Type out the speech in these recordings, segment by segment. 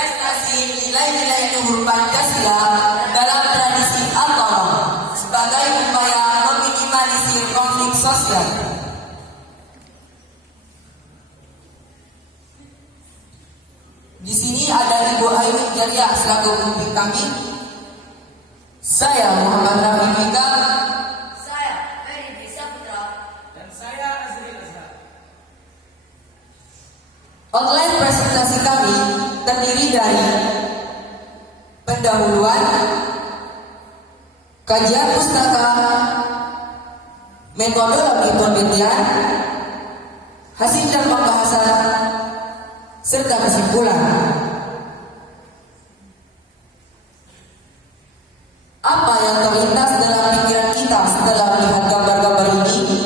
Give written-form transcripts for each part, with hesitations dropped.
manifestasi nilai-nilai luhur Pancasila dalam tradisi Al-Tolong sebagai upaya meminimalisir konflik sosial. Di sini ada Ibu Ayu Jalia selaku pemimpin kami. Saya Muhammad Rafi Mika. Saya Ferry Bisa Putra. Dan saya Azril Azhar. Outline presentasi kami terdiri dari pendahuluan, kajian pustaka, metodologi penelitian, hasil dan pembahasan, serta kesimpulan. Apa yang terlintas dalam pikiran kita setelah melihat gambar-gambar ini?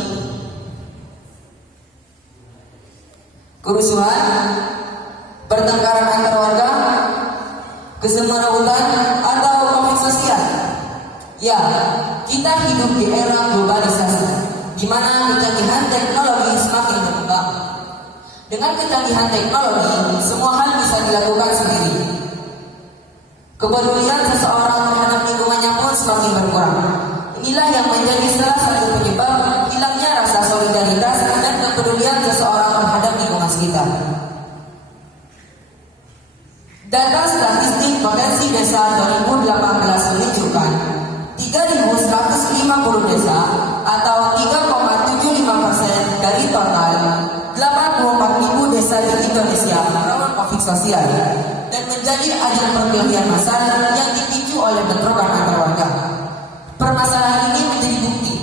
Kerusuhan, pertengkaran antar warga, kesemerawutan, atau konflik sosial? Ya, kita hidup di era globalisasi, di mana kecanggihan teknologi semakin berkembang. Dengan kecanggihan teknologi, semua hal bisa dilakukan sendiri. Kepedulian seseorang terhadap lingkungannya pun semakin berkurang. Inilah yang menjadi salah satu penyebab hilangnya rasa solidaritas dan kepedulian seseorang terhadap lingkungan sekitar. Data statistik potensi desa 2018 menunjukkan 3.150 desa atau 3,75% dari total 84.000 desa di Indonesia rawan konflik sosial dan menjadi ajang perkelahian massal yang dipicu oleh bentrokan antar warga. Permasalahan ini menjadi bukti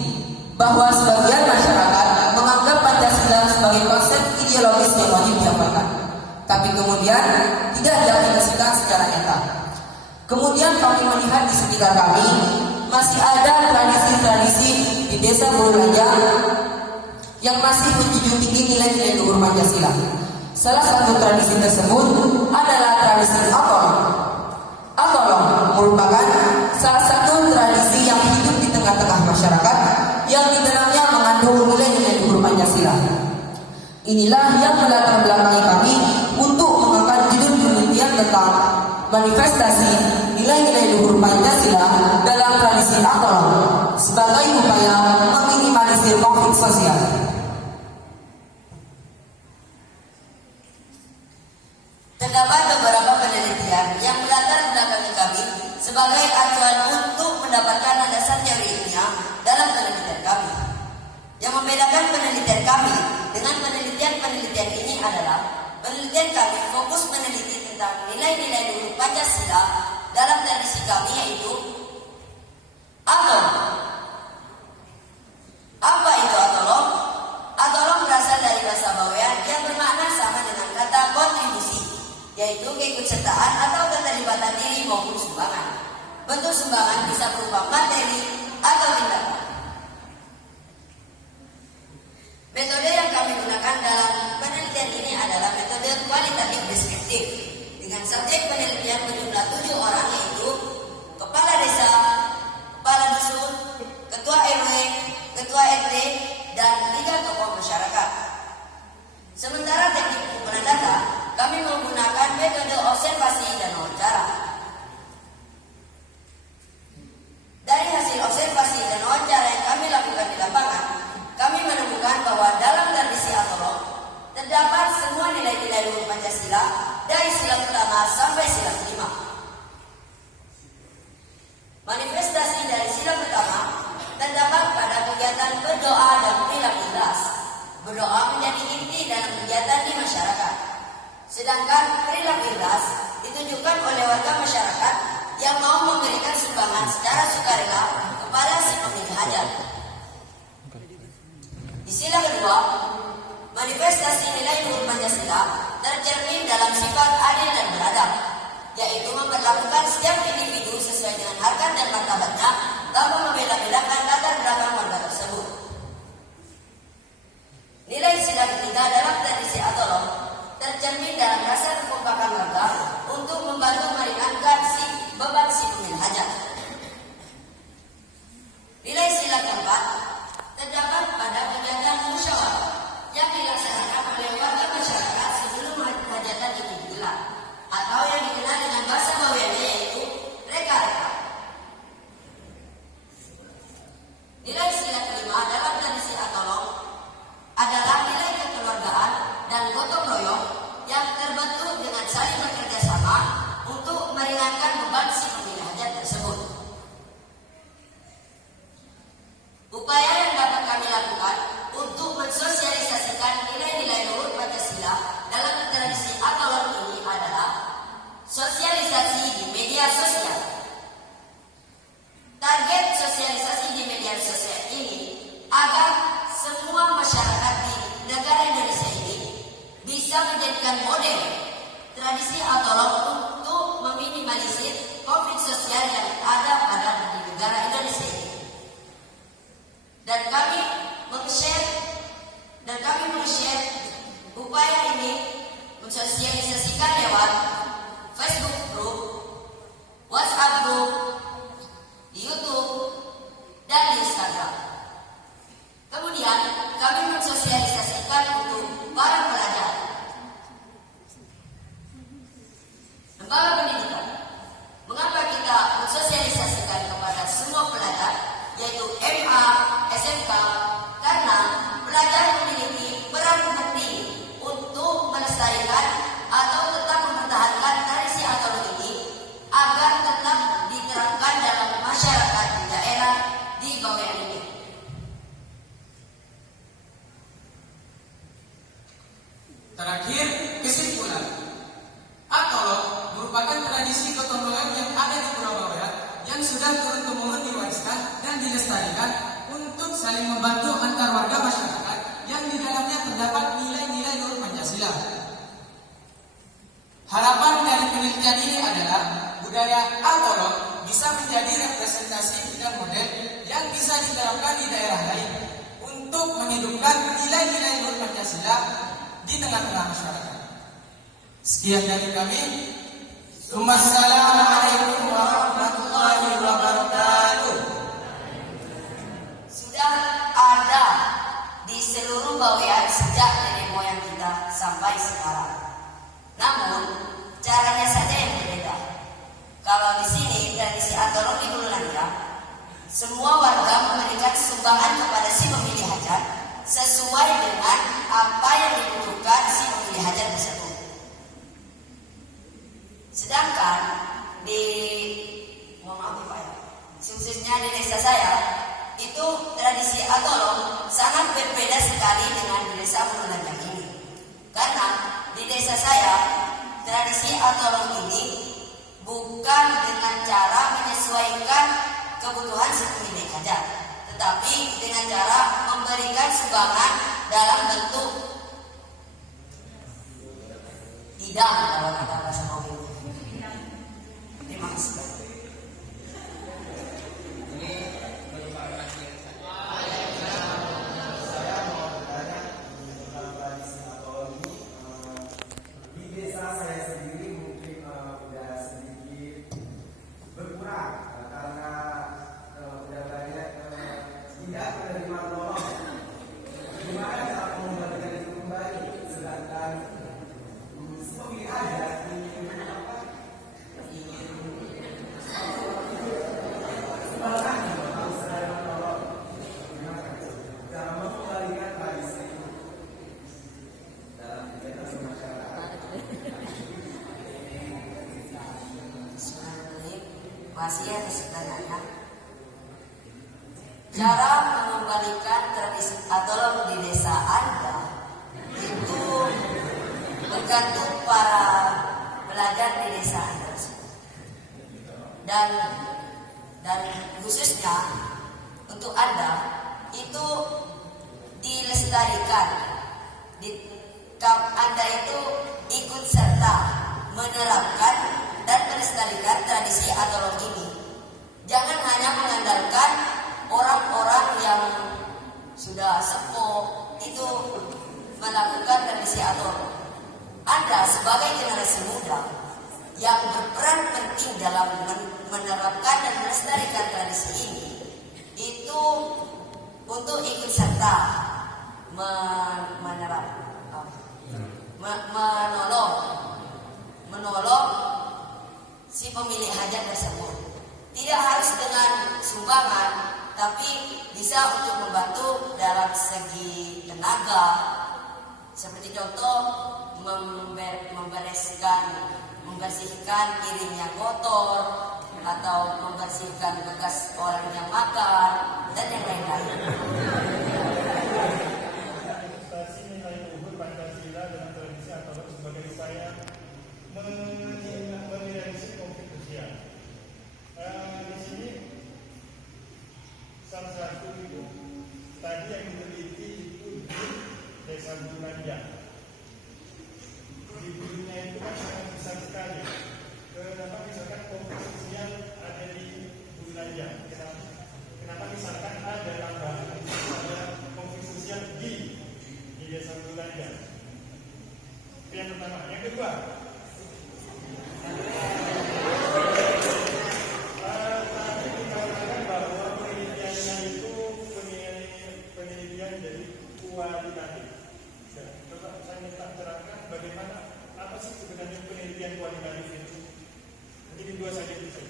bahwa sebagian masyarakat menganggap Pancasila sebagai konsep ideologis yang wajib diamalkan, tapi kemudian tidak diaplikasikan secara nyata. Kemudian kami melihat di sekitar kami masih ada tradisi-tradisi di desa Bulurajang yang masih menjunjung tinggi nilai-nilai luhur Pancasila. Salah satu tradisi tersebut adalah tradisi Al-Tolong. Al-Tolong merupakan salah satu tradisi yang hidup di tengah-tengah masyarakat yang di dalamnya mengandung nilai-nilai luhur Pancasila. Inilah yang melatar belakangi kami untuk mengangkat judul penelitian tentang manifestasi nilai-nilai luhur Pancasila dalam tradisi Al-Tolong sebagai upaya meminimalisir konflik sosial. Terdapat beberapa penelitian yang melatar belakangi kami sebagai acuan untuk mendapatkan landasan teori ilmiah dalam penelitian kami. Yang membedakan penelitian kami dengan penelitian ini adalah penelitian kami fokus meneliti tentang nilai-nilai luhur Pancasila dalam tradisi kami, yaitu Al-Tolong. Apa itu Al-Tolong? Al-Tolong berasal dari bahasa Bawean yang bermakna sama dengan kata kontribusi, yaitu keikutsertaan atau keterlibatan diri maupun sumbangan. Bentuk sumbangan bisa berupa materi atau tindakan. Metode yang kami gunakan dalam penelitian ini adalah metode kualitatif deskriptif dengan subjek penelitian berjumlah 7 orang, yaitu kepala desa, kepala dusun, ketua RW, ketua RT, dan 3 tokoh masyarakat. Sementara teknik pengumpulan data, kami menggunakan metode observasi dan wawancara. Dari hasil observasi dan wawancara yang kami lakukan di lapangan, kami menemukan bahwa dalam tradisi Al-Tolong terdapat semua nilai-nilai luhur Pancasila dari sila pertama sampai sila kelima. Manifestasi dari sila pertama terdapat pada kegiatan berdoa dan perilaku ikhlas. Berdoa menjadi inti dalam kegiatan di masyarakat. Sedangkan perilaku ikhlas ditunjukkan oleh warga masyarakat yang mau memberikan sumbangan secara sukarela kepada si pemilik hajat. Di sila kedua, manifestasi nilai luhur Pancasila tercermin dalam sifat adil dan beradab, yaitu memperlakukan setiap individu sesuai dengan harkat dan martabatnya tanpa membeda-bedakan latar belakang warga tersebut. Nilai sila ketiga dalam tradisi Al-Tolong tercermin dalam rasa kekompakan warga untuk membantu meringankan beban si pemilik hajat. Nilai sila keempat terdapat pada kegiatan musyawarah yang dilaksanakan oleh warga masyarakat sebelum hajatan itu digelar. meringankan beban si pemilih hajat tersebut. Upaya yang dapat kami lakukan untuk mensosialisasikan nilai-nilai luhur Pancasila dalam tradisi Atolong ini adalah sosialisasi di media sosial. Target sosialisasi di media sosial ini agar semua masyarakat di negara Indonesia ini bisa menjadikan model tradisi Atolong untuk meminimalisir konflik sosial yang ada pada di negara Indonesia ini. Dan kami meng-share upaya ini mensosialisasikan lewat Facebook group, WhatsApp group, di YouTube, dan di Instagram. Kemudian kami mensosialisasikan untuk para pelajar, lembaga pendidikan. Mengapa kita mensosialisasikan kepada semua pelajar, yaitu MA, SMK? Karena pelajar memiliki peran penting untuk melestarikan atau tetap mempertahankan tradisi Atolong ini agar tetap diterapkan dalam masyarakat di daerah di Bawean ini. Terakhir, kesimpulan. Atolong merupakan tradisi gotong royong yang ada di Pulau Bawean yang sudah turun-temurun diwariskan dan dilestarikan untuk saling membantu antar warga masyarakat yang di dalamnya terdapat nilai-nilai luhur Pancasila. Harapan dari penelitian ini adalah budaya Atolong bisa menjadi representasi dan model yang bisa diterapkan di daerah lain untuk menghidupkan nilai-nilai luhur Pancasila di tengah-tengah masyarakat. Sekian dari kami. Wassalamualaikum warahmatullahi wabarakatuh. Sudah ada di seluruh Bawean sejak nenek moyang kita sampai sekarang. Namun caranya saja yang berbeda. Kalau di sini tradisi Atolong di Hulu Nangka, semua warga memberikan sumbangan kepada si pemilih hajat sesuai dengan apa yang dibutuhkan si pemilih hajat tersebut. Sedangkan khususnya di desa saya, itu tradisi Atolong sangat berbeda sekali dengan di desa Hulu Nangka ini. Karena di desa saya, tradisi Atolong ini bukan dengan cara menyesuaikan kebutuhan si pemilih hajat, tetapi dengan cara memberikan sumbangan dalam bentuk idam kalau kata bahasa Melayu. Terima kasih. Masih atas pertanyaan. Cara mengembalikan tradisi Atolong di desa Anda itu bergantung para pelajar di desa Anda. Dan khususnya untuk Anda itu dilestarikan. Anda itu ikut serta menerapkan dan melestarikan tradisi Atolong ini. Jangan hanya mengandalkan orang-orang yang sudah sepuh itu melakukan tradisi Atolong. Anda sebagai generasi muda yang berperan penting dalam menerapkan dan melestarikan tradisi ini, itu untuk ikut serta menolong si pemilih hajat tersebut. Tidak harus dengan sumbangan, tapi bisa untuk membantu dalam segi tenaga. Seperti contoh membersihkan membersihkan piringnya kotor atau membersihkan bekas orang yang makan dan yang lain-lain. Manifestasi nilai luhur Pancasila dan tradisi atau sebagai upaya meminimalisir konflik sosial. Di sini salah satu itu tadi yang diteliti itu di Desa Bulanja. Di Bulanja itu kan sangat besar sekali. Kenapa misalkan konflik sosial ada di Bulanja? Kenapa misalkan ada tambahan ada konflik sosial di Desa Bulanja? Itu yang pertama. Yang kedua, tadi dikatakan bahwa penelitiannya itu penelitian dari kualitatif. Coba saya minta terangkan bagaimana, apa sih sebenarnya penelitian kualitatif itu? Jadi dua saja bisa.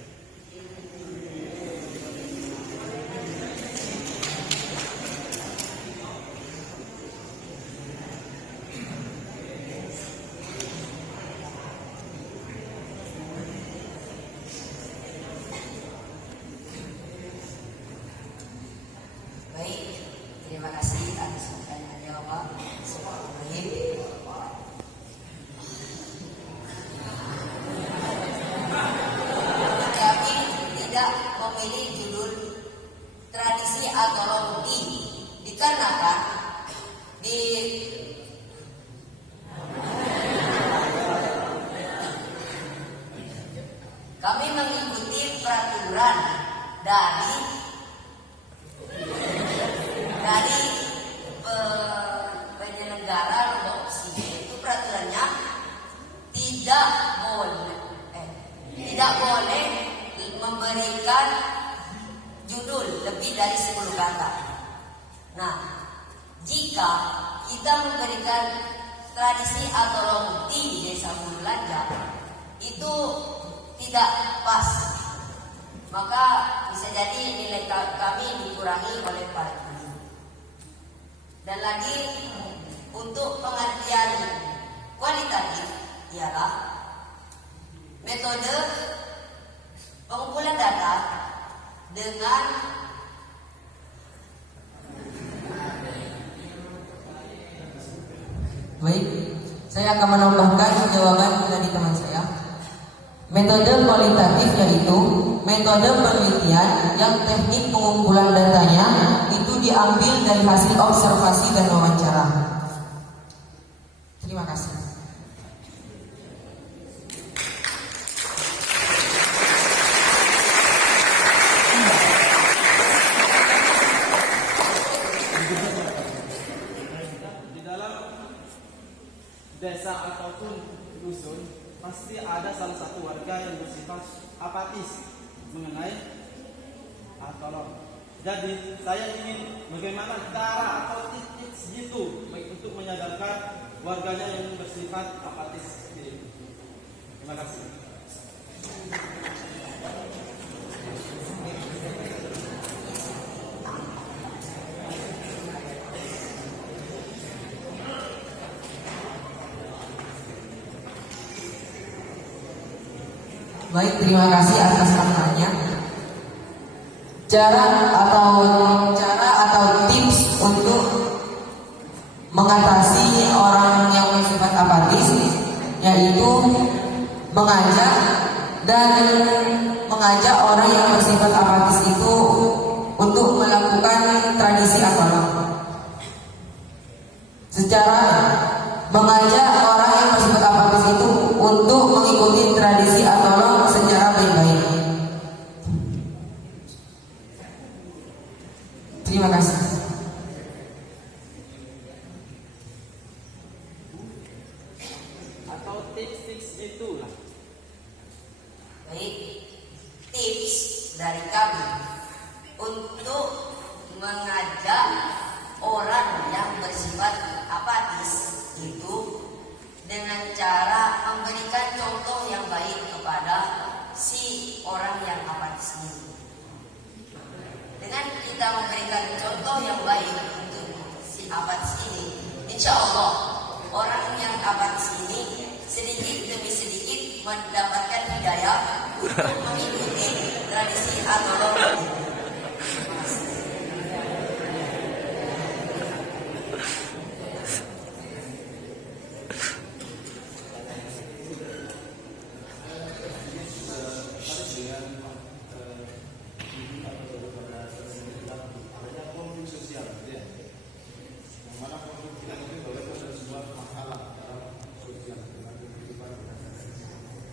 Baik, terima kasih atas pertanyaannya Bapak. Semoga baik. Kami tidak memilih judul tradisi atau logik dikarenakan kami mengikuti peraturan dari penyelenggara lomba opsi. Itu peraturannya tidak boleh memberikan judul lebih dari 10 kata. Nah, jika kita memberikan tradisi atau lomba di Desa Bulanja itu tidak pas, maka bisa jadi nilai kami dikurangi oleh para guru. Dan lagi untuk pengertian kualitatif ialah metode pengumpulan data dengan Baik, saya akan menambahkan jawaban dari teman saya. Metode kualitatif yaitu metode penelitian yang teknik pengumpulan datanya itu diambil dari hasil observasi dan wawancara. Terima kasih. Di dalam desa ataupun dusun pasti ada salah satu warga yang bersifat apatis mengenai tolong. Jadi saya ingin bagaimana cara atau tips gitu untuk menyadarkan warganya yang bersifat apatis ini. Terima kasih. Baik, terima kasih atas pertanyaannya. Cara atau tips untuk mengatasi orang yang bersifat apatis yaitu mengajak orang yang bersifat apatis itu untuk melakukan tradisi akolak. Mengajak orang yang bersifat apatis itu untuk mengikuti tradisi akolak secara baik-baik. Terima kasih. Atau tips-tips itulah. Baik, tips dari kami untuk mengajak orang yang bersifat apatis itu dengan cara memberikan contoh yang baik kepada si orang yang apatis ini. Dengan kita memberikan contoh yang baik untuk si apatis ini, insya Allah orang yang apatis ini sedikit demi sedikit mendapatkan hidayah untuk mengikuti tradisi atau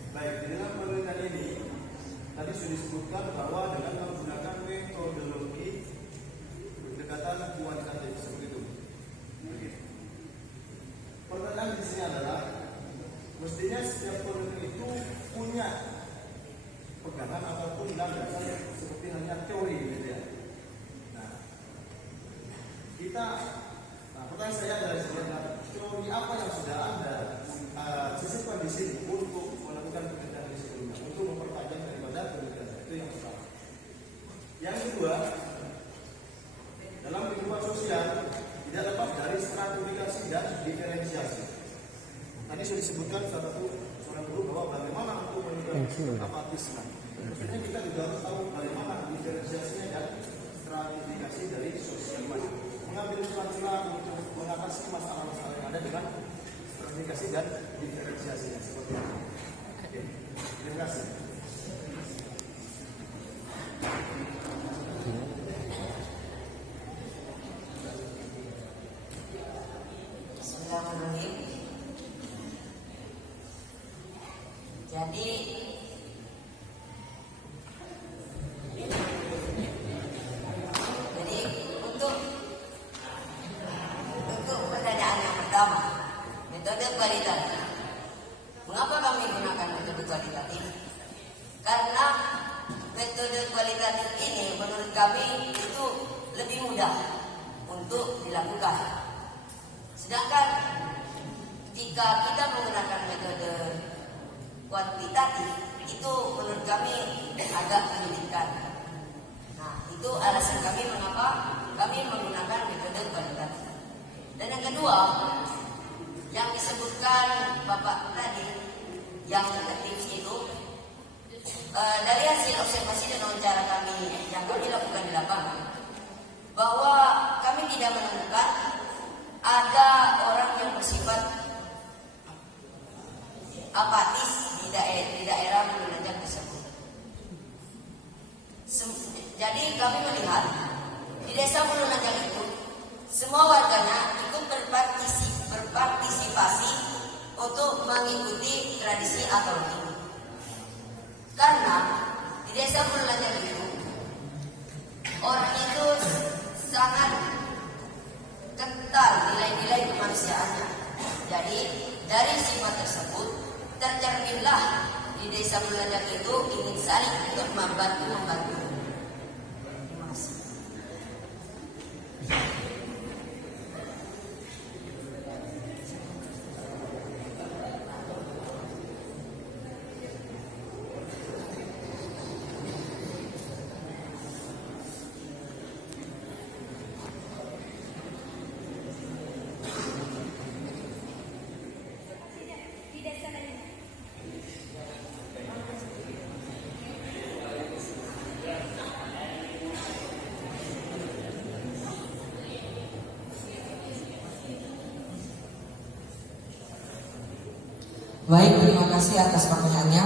Baik, dengan penelitian ini tadi sudah disebutkan bahwa dengan menggunakan metodologi pendekatan kuantitatif seperti itu. Pertanyaan di sini adalah mestinya setiap peneliti itu punya pegangan ataupun landasan seperti hanya teori gitu ya. Nah, pertanyaan saya adalah sebenarnya teori apa yang sudah Anda sisipkan di sini untuk melakukan penelitian di sebelumnya, untuk mempertajam daripada penelitian itu yang pertama. Yang kedua, dalam kehidupan sosial tidak lepas dari stratifikasi dan diferensiasi. Tadi sudah disebutkan seorang guru bahwa bagaimana untuk menentukan apatisme. Maksudnya kita juga harus tahu bagaimana diferensiasinya dan stratifikasi dari sosial. Mengambil celah-celah untuk mengatasi masalah-masalah yang ada dengan stratifikasi dan diferensiasinya seperti itu. Oke, terima kasih. Bismillahirrahmanirrahim. Jadi untuk pertanyaan yang pertama, metode kualitatif. Mengapa kami gunakan metode kualitatif? Karena metode kualitatif ini menurut kami itu lebih mudah untuk dilakukan. Sedangkan jika kita menggunakan metode kuantitatif, itu menurut kami agak menyulitkan. Nah, itu alasan kami mengapa kami menggunakan metode kualitatif. Dan yang kedua, yang disebutkan Bapak tadi, yang negatif itu dari hasil observasi dan wawancara kami yang kami lakukan di lapangan, bahwa kami tidak menemukan ada orang yang bersifat apatis di daerah Mulunajang tersebut. Jadi kami melihat di desa Mulunajang itu semua warganya ikut berpartisipasi untuk mengikuti tradisi atau ini. Karena di desa Mulunajang itu orang itu sangat kental nilai-nilai kemanusiaannya. Jadi dari sifat tersebut tercerminlah di desa Mulunajang itu ingin saling untuk membantu. Terima kasih. Baik, terima kasih atas pertanyaannya.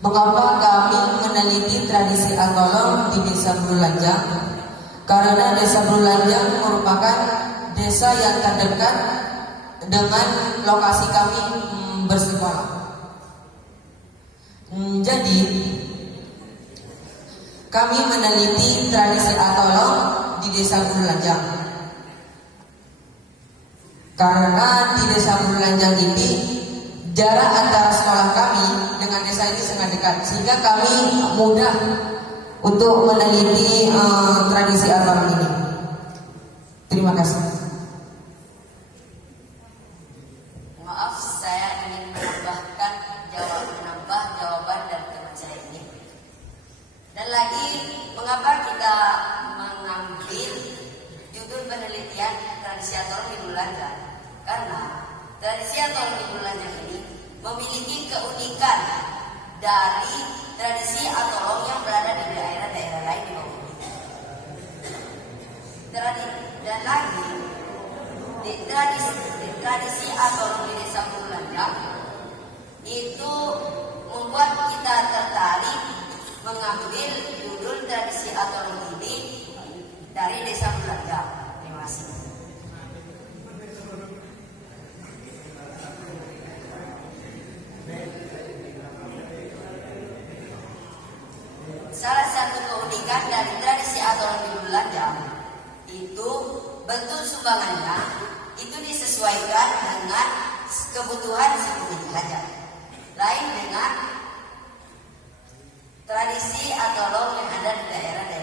Mengapa kami meneliti tradisi Atolong di Desa Brulanjang? Karena Desa Brulanjang merupakan desa yang terdekat dengan lokasi kami bersekolah. Jadi kami meneliti tradisi Atolong di Desa Brulanjang. Karena di Desa Brulanjang ini jarak antara sekolah kami dengan desa ini sangat dekat, sehingga kami mudah untuk meneliti tradisi Atolong ini. Terima kasih. Maaf, saya ingin menambah jawaban dari teman saya ini. Dan lagi, mengapa kita mengambil judul penelitian tradisi Atolong di Brulanjang? Karena tradisi Atolong di Brulanjang keunikan dari tradisi atolong yang berada di daerah-daerah lain di bawah ini. Dan lagi, di tradisi atolong di Desa Mululanjang itu membuat kita tertarik mengambil judul tradisi atolong ini dari Desa Mululanjang. Terima kasih. Salah satu keunikan dari tradisi atolong di Mululanjang itu bentuk sumbangannya itu disesuaikan dengan kebutuhan si pemilik hajat. Lain dengan tradisi atolong yang ada di daerah-daerah